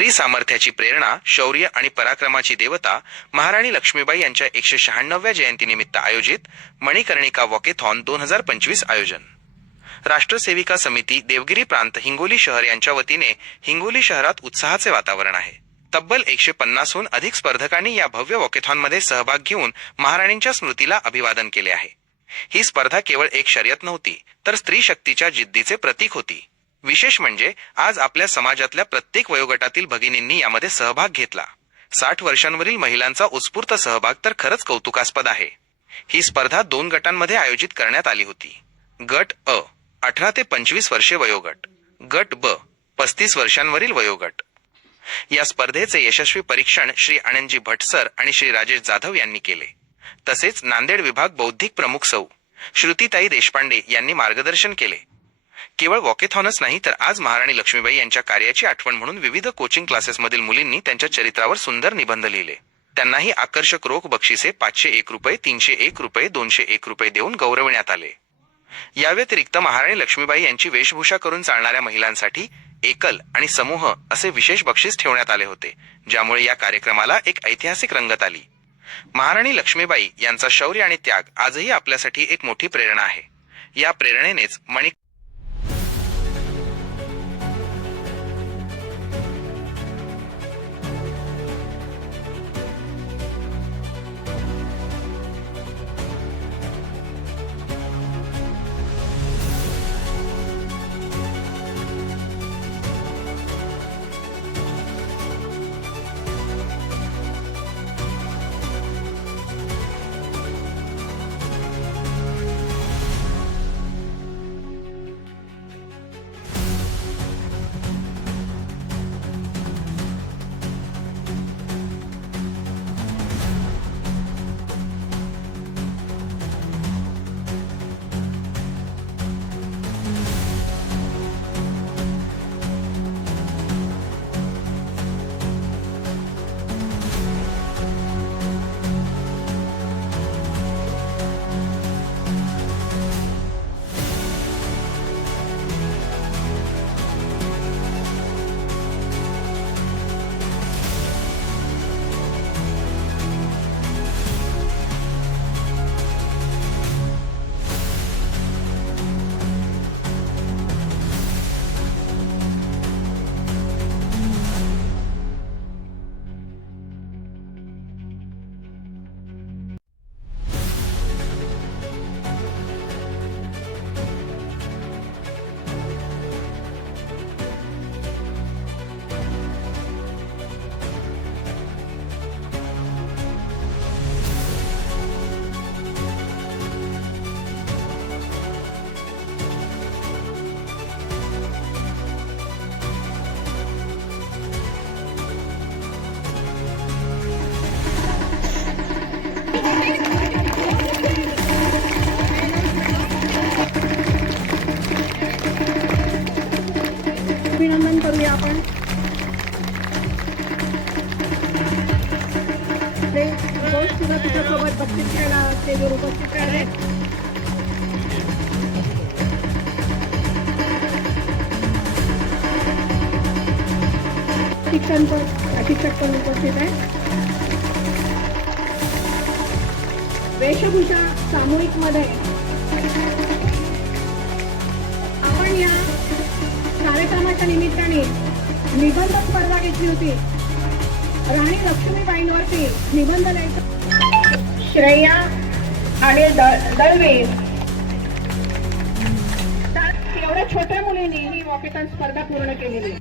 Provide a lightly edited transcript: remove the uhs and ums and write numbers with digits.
स्त्री सामर्थ्याची प्रेरणा, शौर्य आणि पराक्रमाची देवता महाराणी लक्ष्मीबाई यांच्या 196व्या जयंतीनिमित्त आयोजित मणिकर्णिका वॉकेथॉन 2025 आयोजन. राष्ट्रसेविका समिती देवगिरी प्रांत हिंगोली शहर यांच्या वतीने हिंगोली शहरात उत्साहाचे वातावरण आहे. तब्बल 150हून अधिक स्पर्धकांनी या भव्य वॉकेथॉनमध्ये सहभाग घेऊन महाराणींच्या स्मृतीला अभिवादन केले आहे. ही स्पर्धा केवळ एक शर्यत नव्हती, तर स्त्री शक्तीच्या जिद्दीचे प्रतीक होती. विशेष म्हणजे आज आपल्या समाजातल्या प्रत्येक वयोगटातील भगिनींनी यामध्ये सहभाग घेतला. 60 वर्षांवरील महिलांचा उत्स्फूर्त सहभाग तर खरंच कौतुकास्पद आहे. ही स्पर्धा 2 गटांमध्ये आयोजित करण्यात आली होती. गट अ 18 ते 25 वर्षे वयोगट, गट ब 35 वर्षांवरील वयोगट. या स्पर्धेचे यशस्वी परीक्षण श्री आनंदजी भट सर आणि श्री राजेश जाधव यांनी केले. तसेच नांदेड विभाग बौद्धिक प्रमुख सौ श्रुतीताई देशपांडे यांनी मार्गदर्शन केले. केवळ वॉकेथॉनच नाही, तर आज महाराणी लक्ष्मीबाई यांच्या कार्याची आठवण म्हणून विविध कोचिंग क्लासेसमधील मुलींनी त्यांच्या चरित्रावर सुंदर निबंध लिहिले. त्यांनाही आकर्षक रोख बक्षिसे 501 रुपये, 301 रुपये, 201 रुपये देऊन गौरविण्यात आले. या व्यतिरिक्त महाराणी लक्ष्मीबाई यांची वेशभूषा करून चालणाऱ्या महिलांसाठी एकल आणि समूह असे विशेष बक्षीस ठेवण्यात आले होते, ज्यामुळे या कार्यक्रमाला एक ऐतिहासिक रंगत आली. महाराणी लक्ष्मीबाई यांचा शौर्य आणि त्याग आजही आपल्यासाठी एक मोठी प्रेरणा आहे. या प्रेरणेनेच अभिनंदन करूया आपण. ते दोष सुद्धा तुझ्यासोबत बक्षीस घ्यायला स्टेजवर उपस्थित आहेत. शिक्षक पण उपस्थित आहे. वेशभूषा सामूहिक मध्ये आपण या कार्यक्रमाच्या निमित्ताने निबंध स्पर्धा घेतली होती. राणी लक्ष्मीबाईंवरती निबंध लिहायचा. श्रेया आणि दळवे एवढ्या छोट्या मुलींनी ही वॉकेथॉन स्पर्धा पूर्ण केलेली.